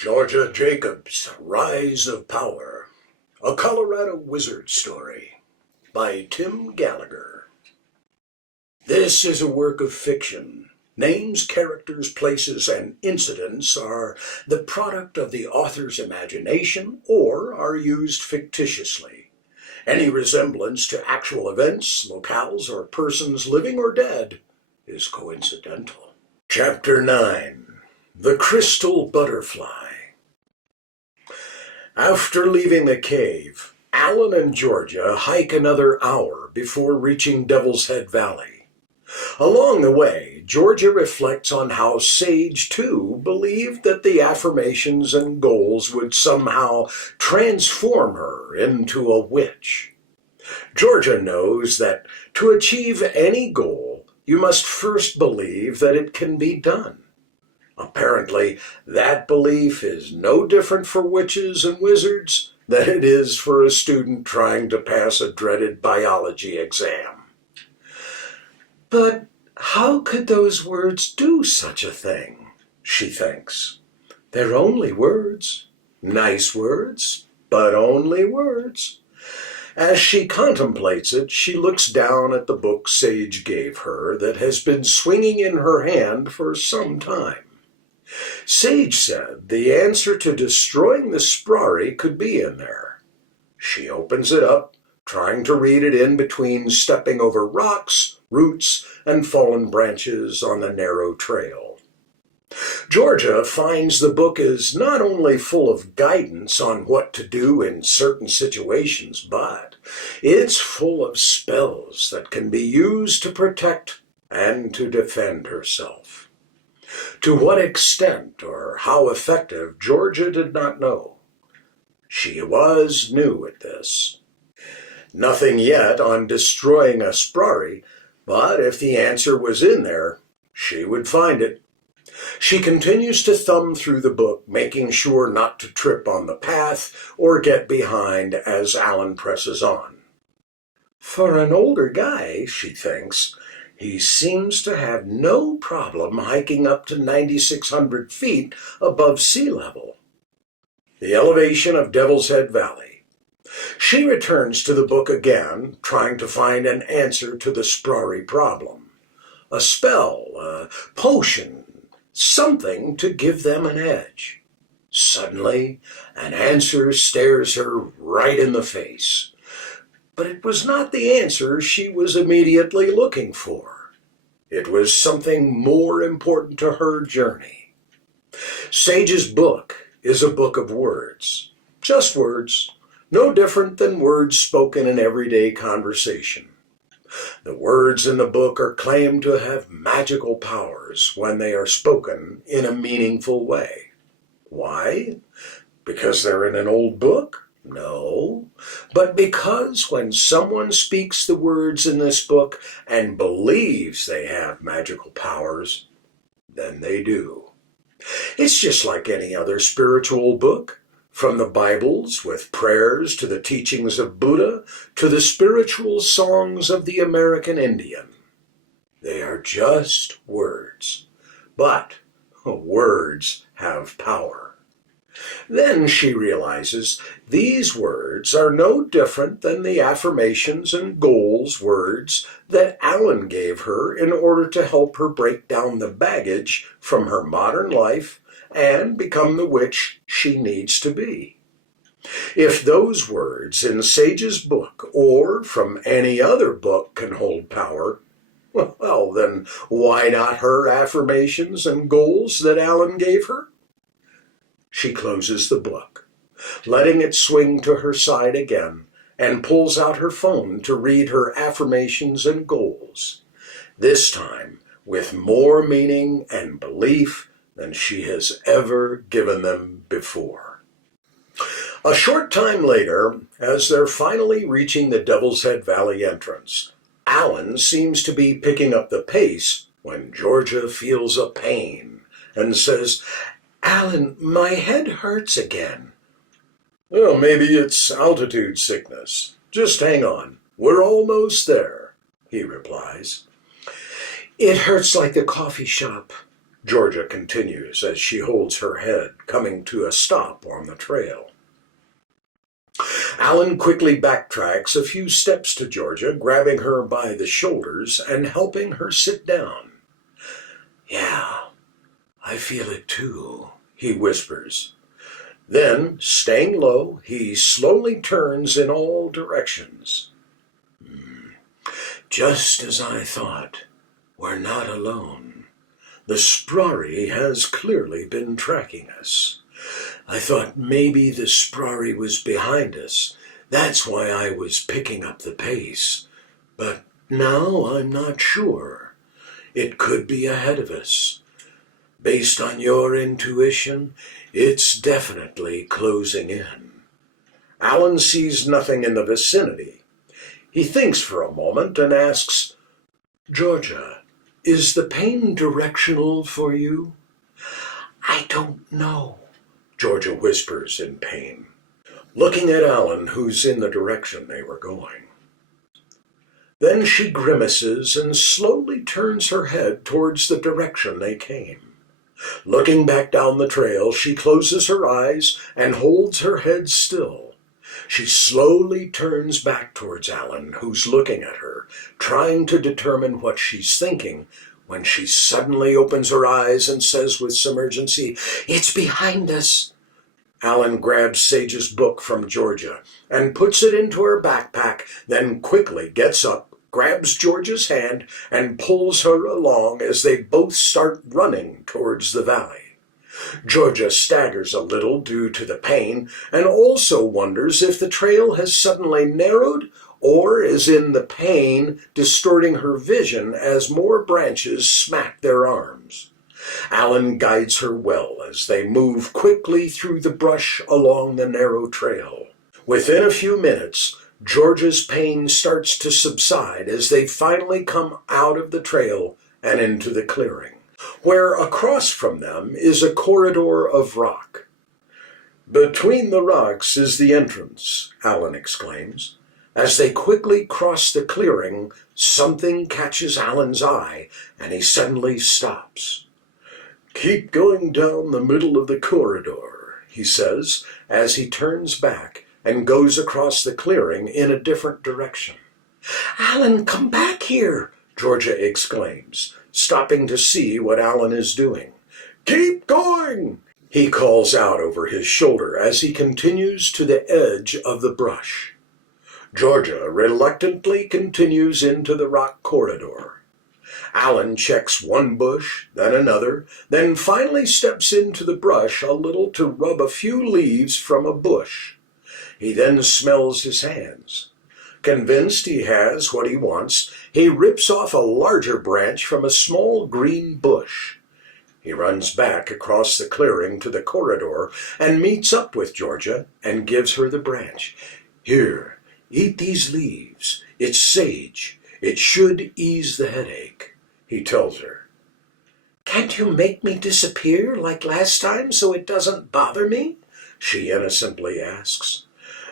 Georgia Jacobs' Rise of Power, a Colorado Wizard Story by Tim Gallagher. This is a work of fiction. Names, characters, places, and incidents are the product of the author's imagination or are used fictitiously. Any resemblance to actual events, locales, or persons living or dead is coincidental. Chapter 9. The Crystal Butterfly. After leaving the cave, Alan and Georgia hike another hour before reaching Devil's Head Valley. Along the way, Georgia reflects on how Sage, too, believed that the affirmations and goals would somehow transform her into a witch. Georgia knows that to achieve any goal, you must first believe that it can be done. Apparently, that belief is no different for witches and wizards than it is for a student trying to pass a dreaded biology exam. But how could those words do such a thing, she thinks. They're only words. Nice words, but only words. As she contemplates it, she looks down at the book Sage gave her that has been swinging in her hand for some time. Sage said the answer to destroying the Sprari could be in there. She opens it up, trying to read it in between stepping over rocks, roots, and fallen branches on the narrow trail. Georgia finds the book is not only full of guidance on what to do in certain situations, but it's full of spells that can be used to protect and to defend herself. To what extent or how effective, Georgia did not know. She was new at this. Nothing yet on destroying a Sprari, but if the answer was in there, she would find it. She continues to thumb through the book, making sure not to trip on the path or get behind as Alan presses on. For an older guy, she thinks, he seems to have no problem hiking up to 9,600 feet above sea level. The elevation of Devil's Head Valley. She returns to the book again, trying to find an answer to the Sprari problem. A spell, a potion, something to give them an edge. Suddenly, an answer stares her right in the face. But it was not the answer she was immediately looking for. It was something more important to her journey. Sage's book is a book of words. Just words, no different than words spoken in everyday conversation. The words in the book are claimed to have magical powers when they are spoken in a meaningful way. Why? Because they're in an old book? No, but because when someone speaks the words in this book and believes they have magical powers, then they do. It's just like any other spiritual book, from the Bibles with prayers to the teachings of Buddha to the spiritual songs of the American Indian. They are just words, but words have power. Then she realizes these words are no different than the affirmations and goals words that Alan gave her in order to help her break down the baggage from her modern life and become the witch she needs to be. If those words in Sage's book or from any other book can hold power, well, then why not her affirmations and goals that Alan gave her? She closes the book, letting it swing to her side again, and pulls out her phone to read her affirmations and goals, this time with more meaning and belief than she has ever given them before. A short time later, as they're finally reaching the Devil's Head Valley entrance, Alan seems to be picking up the pace when Georgia feels a pain and says, "Alan, my head hurts again." "Well, maybe it's altitude sickness. Just hang on. We're almost there," he replies. "It hurts like the coffee shop." Georgia continues as she holds her head, coming to a stop on the trail. Alan quickly backtracks a few steps to Georgia, grabbing her by the shoulders and helping her sit down. "Yeah, I feel it too," he whispers. Then, staying low, he slowly turns in all directions. "Just as I thought, we're not alone. The Sprari has clearly been tracking us. I thought maybe the Sprari was behind us. That's why I was picking up the pace. But now I'm not sure. It could be ahead of us. Based on your intuition, it's definitely closing in." Alan sees nothing in the vicinity. He thinks for a moment and asks, "Georgia, is the pain directional for you?" "I don't know," Georgia whispers in pain, looking at Alan, who's in the direction they were going. Then she grimaces and slowly turns her head towards the direction they came. Looking back down the trail, she closes her eyes and holds her head still. She slowly turns back towards Alan, who's looking at her, trying to determine what she's thinking, when she suddenly opens her eyes and says with some urgency, "It's behind us." Alan grabs Sage's book from Georgia and puts it into her backpack, then quickly gets up, grabs Georgia's hand, and pulls her along as they both start running towards the valley. Georgia staggers a little due to the pain and also wonders if the trail has suddenly narrowed or is in the pain distorting her vision as more branches smack their arms. Alan guides her well as they move quickly through the brush along the narrow trail. Within a few minutes, Georgia's pain starts to subside as they finally come out of the trail and into the clearing, where across from them is a corridor of rock. "Between the rocks is the entrance," Alan exclaims. As they quickly cross the clearing, something catches Alan's eye, and he suddenly stops. "Keep going down the middle of the corridor," he says, as he turns back and goes across the clearing in a different direction. "Alan, come back here," Georgia exclaims, stopping to see what Alan is doing. "Keep going," he calls out over his shoulder as he continues to the edge of the brush. Georgia reluctantly continues into the rock corridor. Alan checks one bush, then another, then finally steps into the brush a little to rub a few leaves from a bush. He then smells his hands. Convinced he has what he wants, he rips off a larger branch from a small green bush. He runs back across the clearing to the corridor and meets up with Georgia and gives her the branch. "Here, eat these leaves. It's sage. It should ease the headache," he tells her. "Can't you make me disappear like last time so it doesn't bother me?" she innocently asks.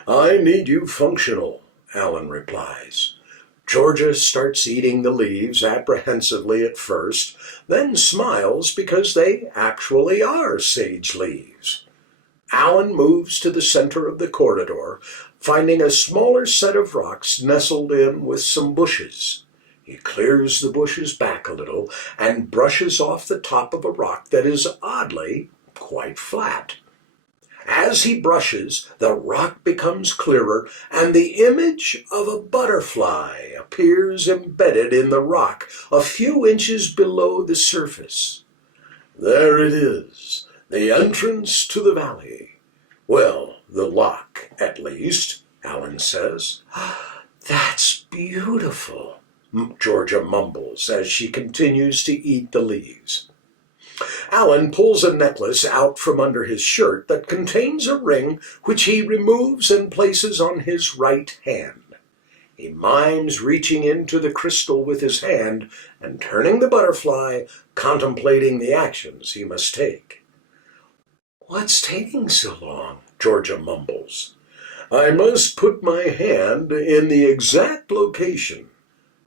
"I need you functional," Alan replies. Georgia starts eating the leaves apprehensively at first, then smiles because they actually are sage leaves. Alan moves to the center of the corridor, finding a smaller set of rocks nestled in with some bushes. He clears the bushes back a little and brushes off the top of a rock that is oddly quite flat. As he brushes, the rock becomes clearer, and the image of a butterfly appears embedded in the rock a few inches below the surface. There it is, the entrance to the valley. Well, the lock, at least, Alan says. "That's beautiful," Georgia mumbles as she continues to eat the leaves. Alan pulls a necklace out from under his shirt that contains a ring which he removes and places on his right hand. He mimes reaching into the crystal with his hand and turning the butterfly, contemplating the actions he must take. "What's taking so long?" Georgia mumbles. "I must put my hand in the exact location."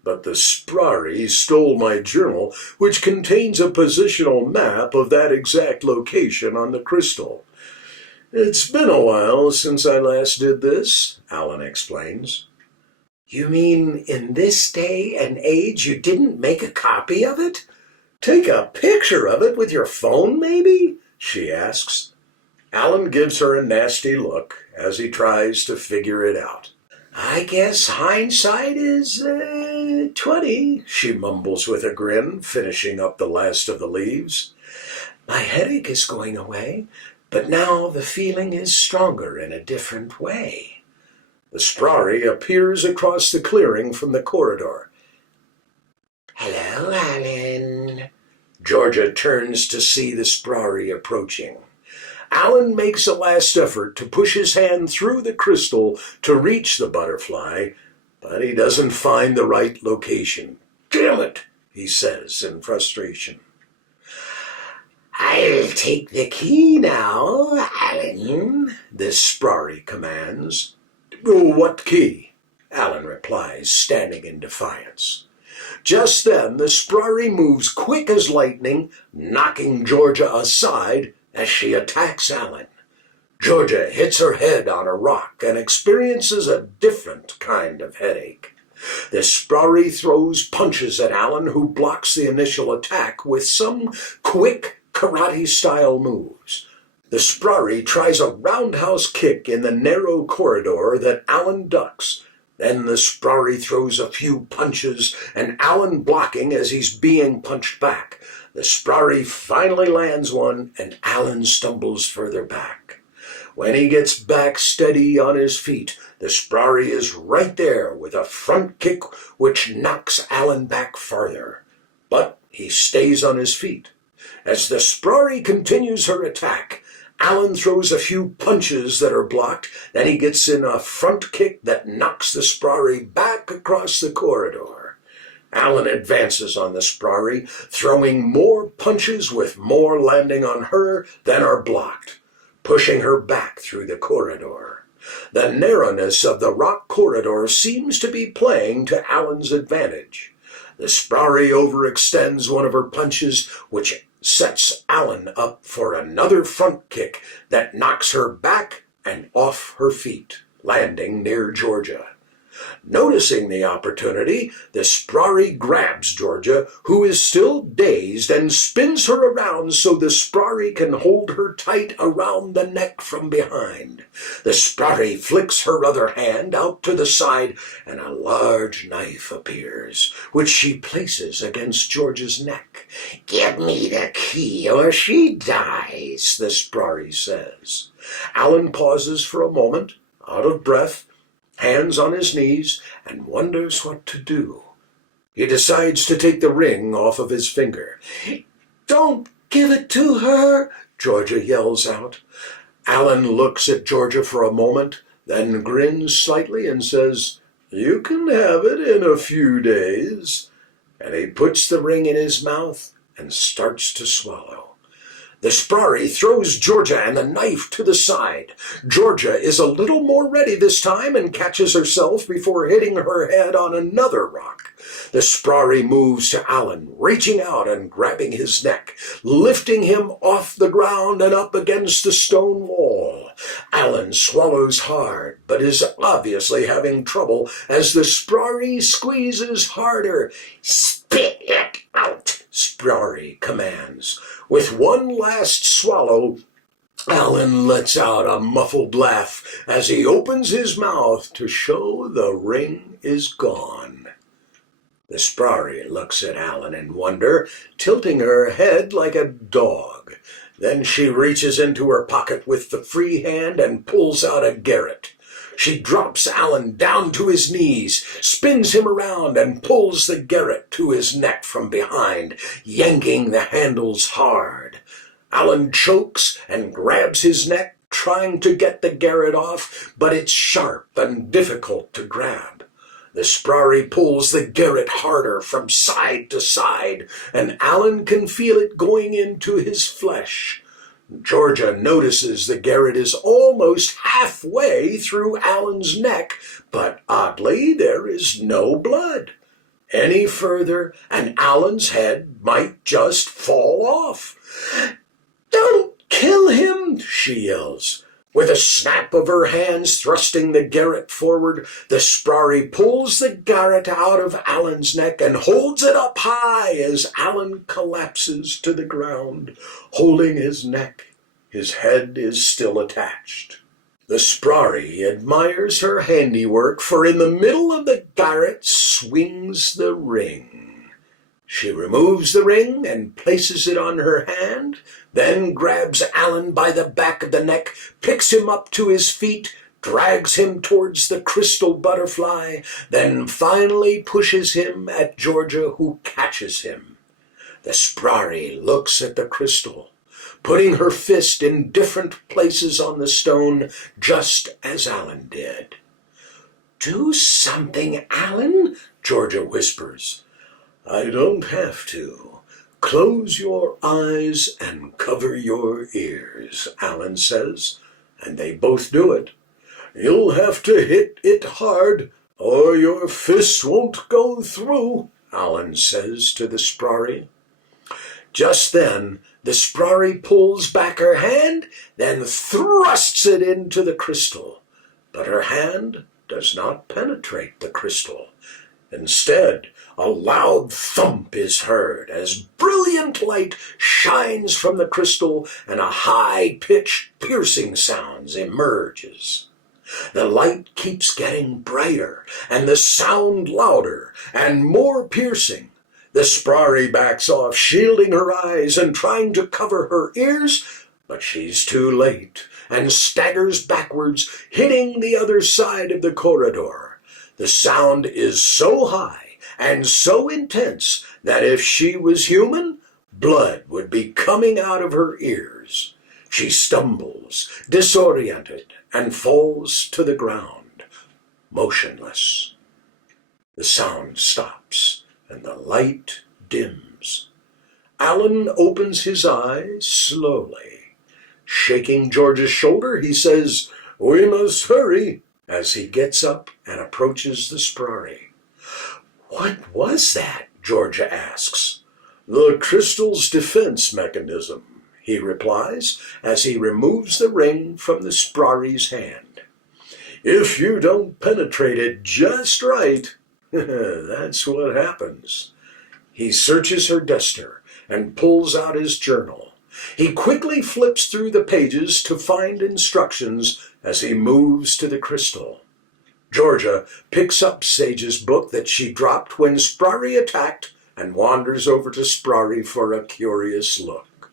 but the Sprari stole my journal, which contains a positional map of that exact location on the crystal. It's been a while since I last did this, Alan explains. You mean in this day and age you didn't make a copy of it? Take a picture of it with your phone, maybe? She asks. Alan gives her a nasty look as he tries to figure it out. I guess hindsight is 20, she mumbles with a grin, finishing up the last of the leaves. My headache is going away, but now the feeling is stronger in a different way. The Sprari appears across the clearing from the corridor. Hello, Alan. Georgia turns to see the Sprari approaching. Alan makes a last effort to push his hand through the crystal to reach the butterfly, but he doesn't find the right location. Damn it, he says in frustration. I'll take the key now, Alan, the Sprari commands. What key? Alan replies, standing in defiance. Just then, the Sprari moves quick as lightning, knocking Georgia aside as she attacks Alan. Georgia hits her head on a rock and experiences a different kind of headache. The Sprari throws punches at Alan, who blocks the initial attack with some quick karate-style moves. The Sprari tries a roundhouse kick in the narrow corridor that Alan ducks. Then the Sprari throws a few punches, and Alan blocking as he's being punched back. The Sprari finally lands one, and Alan stumbles further back. When he gets back steady on his feet, the Sprari is right there with a front kick which knocks Alan back farther. But he stays on his feet. As the Sprari continues her attack, Alan throws a few punches that are blocked, then he gets in a front kick that knocks the Sprari back across the corridor. Alan advances on the Sprari, throwing more punches with more landing on her than are blocked, pushing her back through the corridor. The narrowness of the rock corridor seems to be playing to Alan's advantage. The Sprari overextends one of her punches, which sets Alan up for another front kick that knocks her back and off her feet, landing near Georgia. Noticing the opportunity, the Sprari grabs Georgia, who is still dazed, and spins her around so the Sprari can hold her tight around the neck from behind. The Sprari flicks her other hand out to the side, and a large knife appears, which she places against Georgia's neck. Give me the key or she dies, the Sprari says. Alan pauses for a moment, out of breath, hands on his knees, and wonders what to do. He decides to take the ring off of his finger. Don't give it to her, Georgia yells out. Alan looks at Georgia for a moment, then grins slightly and says, You can have it in a few days. And he puts the ring in his mouth and starts to swallow. The Sprari throws Georgia and the knife to the side. Georgia is a little more ready this time and catches herself before hitting her head on another rock. The Sprari moves to Alan, reaching out and grabbing his neck, lifting him off the ground and up against the stone wall. Alan swallows hard, but is obviously having trouble as the Sprari squeezes harder. Spit it out, Sprari commands. With one last swallow, Alan lets out a muffled laugh as he opens his mouth to show the ring is gone. The Sprari looks at Alan in wonder, tilting her head like a dog. Then she reaches into her pocket with the free hand and pulls out a garrote. She drops Alan down to his knees, spins him around, and pulls the garrote to his neck from behind, yanking the handles hard. Alan chokes and grabs his neck, trying to get the garrote off, but it's sharp and difficult to grab. The Sprari pulls the garrote harder from side to side, and Alan can feel it going into his flesh. Georgia notices the garrote is almost halfway through Alan's neck, but oddly there is no blood. Any further, and Alan's head might just fall off. "Don't kill him," she yells. With a snap of her hands thrusting the garrote forward, the Sprari pulls the garrote out of Alan's neck and holds it up high as Alan collapses to the ground, holding his neck. His head is still attached. The Sprari admires her handiwork, for in the middle of the garrote swings the ring. She removes the ring and places it on her hand, then grabs Alan by the back of the neck, picks him up to his feet, drags him towards the crystal butterfly, then finally pushes him at Georgia, who catches him. The Sprari looks at the crystal, putting her fist in different places on the stone, just as Alan did. "Do something, Alan," Georgia whispers. "I don't have to. Close your eyes and cover your ears," Alan says, and they both do it. "You'll have to hit it hard, or your fist won't go through," Alan says to the Sprari. Just then, the Sprari pulls back her hand, then thrusts it into the crystal. But her hand does not penetrate the crystal. Instead, a loud thump is heard as brilliant light shines from the crystal and a high-pitched piercing sound emerges. The light keeps getting brighter and the sound louder and more piercing. The Sprari backs off, shielding her eyes and trying to cover her ears, but she's too late and staggers backwards, hitting the other side of the corridor. The sound is so high and so intense that if she was human, blood would be coming out of her ears. She stumbles, disoriented, and falls to the ground, motionless. The sound stops, and the light dims. Alan opens his eyes slowly. Shaking George's shoulder, he says, "We must hurry," as he gets up and approaches the Sprari. "What was that?" Georgia asks. "The crystal's defense mechanism," he replies, as he removes the ring from the Sprari's hand. "If you don't penetrate it just right, that's what happens." He searches her duster and pulls out his journal. He quickly flips through the pages to find instructions as he moves to the crystal. Georgia picks up Sage's book that she dropped when Sprari attacked and wanders over to Sprari for a curious look.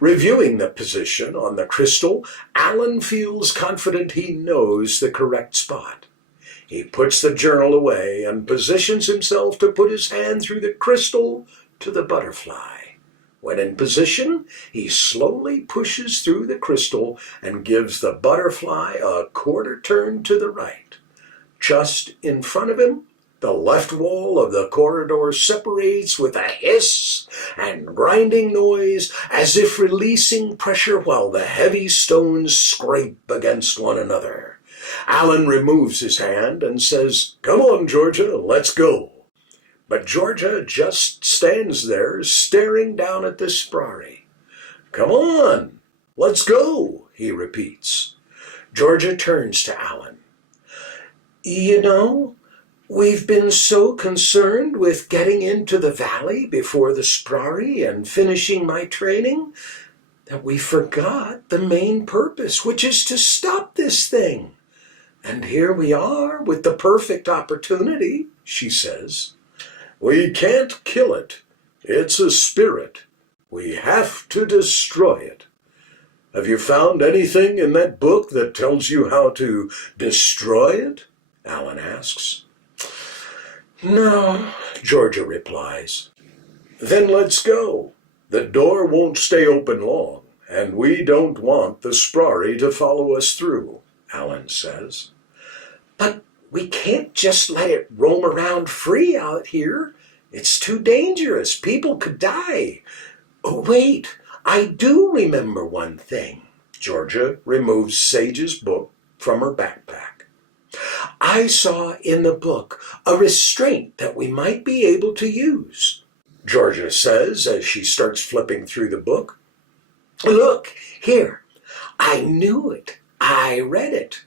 Reviewing the position on the crystal, Alan feels confident he knows the correct spot. He puts the journal away and positions himself to put his hand through the crystal to the butterfly. When in position, he slowly pushes through the crystal and gives the butterfly a quarter turn to the right. Just in front of him, the left wall of the corridor separates with a hiss and grinding noise, as if releasing pressure while the heavy stones scrape against one another. Alan removes his hand and says, "Come on, Georgia, let's go." But Georgia just stands there staring down at the Sprari. "Come on, let's go," he repeats. Georgia turns to Alan. "You know, we've been so concerned with getting into the valley before the Sprari and finishing my training that we forgot the main purpose, which is to stop this thing. And here we are with the perfect opportunity," she says. "We can't kill it. It's a spirit. We have to destroy it. Have you found anything in that book that tells you how to destroy it?" Alan asks. "No," Georgia replies. "Then let's go. The door won't stay open long, and we don't want the Sprari to follow us through," Alan says. "But we can't just let it roam around free out here. It's too dangerous. People could die. Oh, wait, I do remember one thing." Georgia removes Sage's book from her backpack. I saw in the book a restraint that we might be able to use, Georgia says as she starts flipping through the book. Look, here, I knew it. I read it.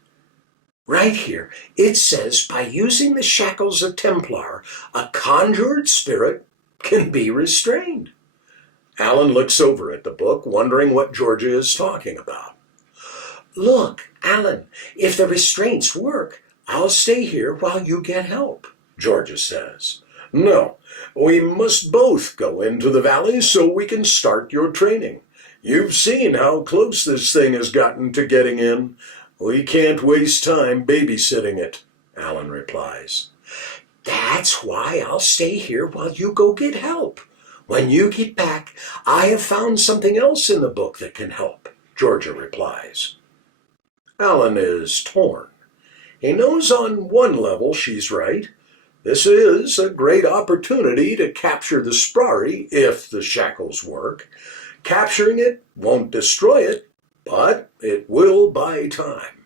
Right here, it says by using the shackles of Templar, a conjured spirit can be restrained. Alan looks over at the book, wondering what Georgia is talking about. Look, Alan, if the restraints work, I'll stay here while you get help, Georgia says. No, we must both go into the valley so we can start your training. You've seen how close this thing has gotten to getting in. We can't waste time babysitting it, Alan replies. That's why I'll stay here while you go get help. When you get back, I have found something else in the book that can help, Georgia replies. Alan is torn. He knows on one level she's right. This is a great opportunity to capture the Sprari if the shackles work. Capturing it won't destroy it, but it will buy time.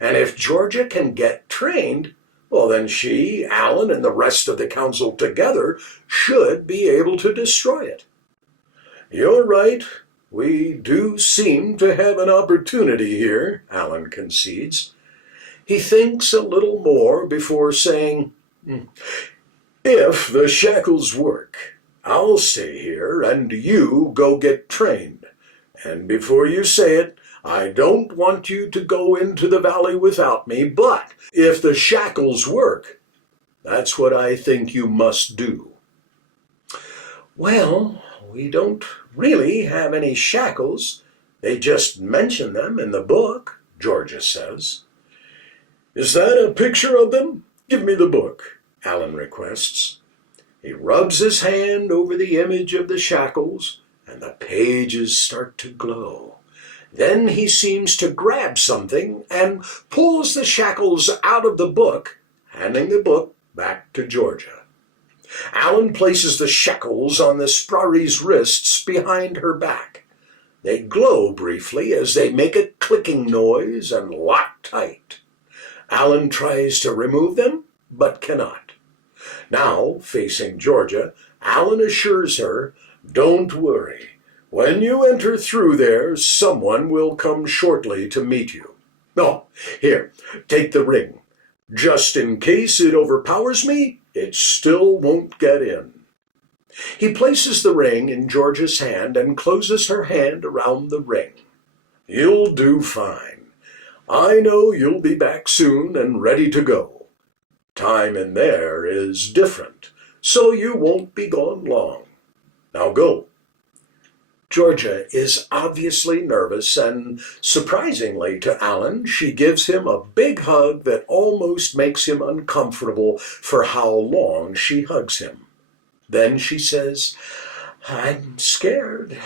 And if Georgia can get trained, well, then she, Alan, and the rest of the council together should be able to destroy it. You're right. We do seem to have an opportunity here, Alan concedes. He thinks a little more before saying, If the shackles work, I'll stay here and you go get trained. And before you say it, I don't want you to go into the valley without me, but if the shackles work, that's what I think you must do. Well, we don't really have any shackles. They just mention them in the book, Georgia says. Is that a picture of them? Give me the book, Alan requests. He rubs his hand over the image of the shackles, and the pages start to glow. Then he seems to grab something and pulls the shackles out of the book, handing the book back to Georgia. Alan places the shackles on the Sprari's wrists behind her back. They glow briefly as they make a clicking noise and lock tight. Alan tries to remove them, but cannot. Now, facing Georgia, Alan assures her, Don't worry. When you enter through there, someone will come shortly to meet you. Oh, here, take the ring. Just in case it overpowers me, it still won't get in. He places the ring in Georgia's hand and closes her hand around the ring. You'll do fine. I know you'll be back soon and ready to go. Time in there is different, so you won't be gone long. Now go. Georgia is obviously nervous, and surprisingly to Alan, she gives him a big hug that almost makes him uncomfortable for how long she hugs him. Then she says, I'm scared.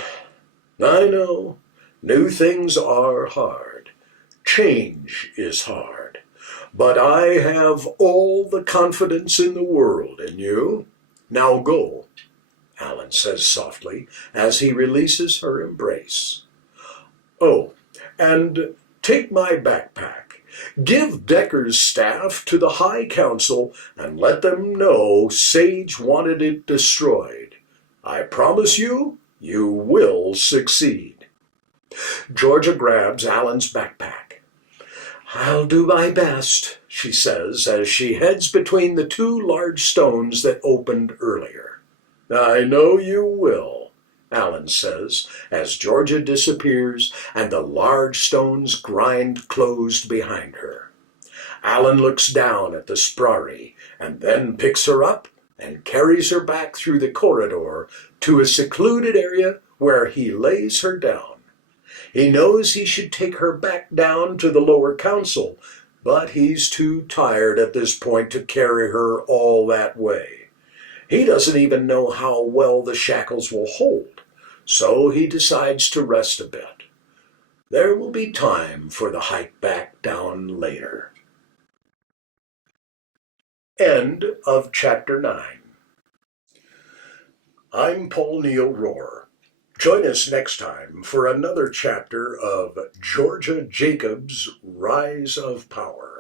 I know. New things are hard. Change is hard. But I have all the confidence in the world in you. Now go, Alan says softly as he releases her embrace. Oh, and take my backpack. Give Decker's staff to the High Council and let them know Sage wanted it destroyed. I promise you, you will succeed. Georgia grabs Alan's backpack. I'll do my best, she says as she heads between the two large stones that opened earlier. I know you will, Alan says, as Georgia disappears and the large stones grind closed behind her. Alan looks down at the Sprari and then picks her up and carries her back through the corridor to a secluded area where he lays her down. He knows he should take her back down to the lower council, but he's too tired at this point to carry her all that way. He doesn't even know how well the shackles will hold, so he decides to rest a bit. There will be time for the hike back down later. End of Chapter 9. I'm Paul Neal Rohr. Join us next time for another chapter of Georgia Jacobs' Rise of Power.